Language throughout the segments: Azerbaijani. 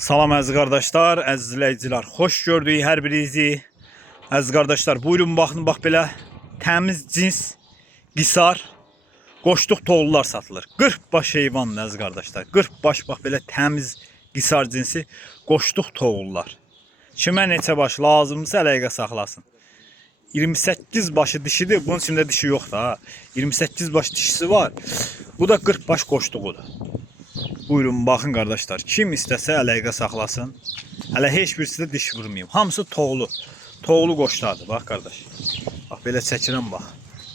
Salam əziz qardaşlar, əziz izləyicilər. Xoş gördük hər birinizi. Əziz qardaşlar, buyurun baxın, bax belə təmiz cins qisar qoşduq toğullar satılır. 40 baş heyvandır əziz qardaşlar. 40 baş bax belə təmiz qisar cinsi qoşduq toğullar. Kimə neçə baş lazımsa əlaqə saxlasın. 28 başı dişidir. Bunun içində dişi yoxdur ha. 28 baş dişisi var. Bu da 40 baş qoşduğudur. Buyurun baxın qardaşlar. Kim istəsə əlaqə saxlasın. Hələ heç birisi də diş vurmayıb. Hamısı toğulu. Toğulu qoşlardır. Bax qardaş. Bax belə çəkirəm bax.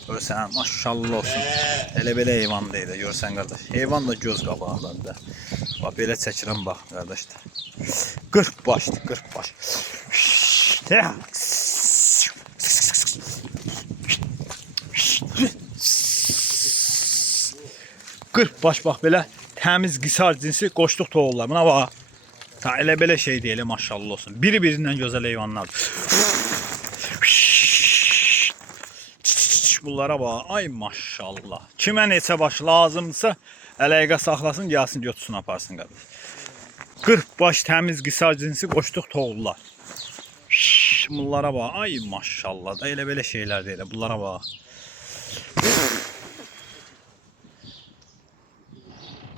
Görsən, maşallah olsun. Elə-belə heyvan deyil. Görsən qardaş. Heyvan da göz qabağındadır. Bax belə çəkirəm bax qardaşlar. 40 başdır, 40 baş. 40 baş bax belə təmiz qisar cinsi qoşduq toğullar. Buna bax. Ta elə belə şey deyil, maşallah olsun. Biri-birindən gözəl heyvanlardır. Bunlara bax. Ay maşallah. Kimə neçə baş lazımsa əlaqə saxlasın, gəlsin götürsün aparsın qardaş. 40 baş təmiz qisar cinsi qoşduq toğullar. Bunlara bax. Ay maşallah. Da elə belə şeylər deyil. Bunlara bax.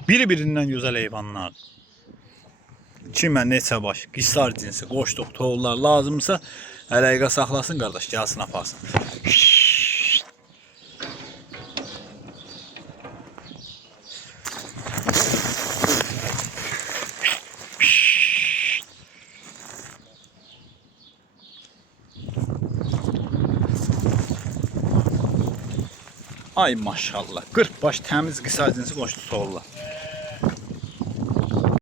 Biri-birindən gözəl heyvanlar. Kimə neçə baş qisar cinsi qoşduq toğullar lazımsa əlaqə saxlasın qardaş, gəlsin aparsın. Ay maşallah. 40 baş təmiz qisar cinsi qoşduq toğullar.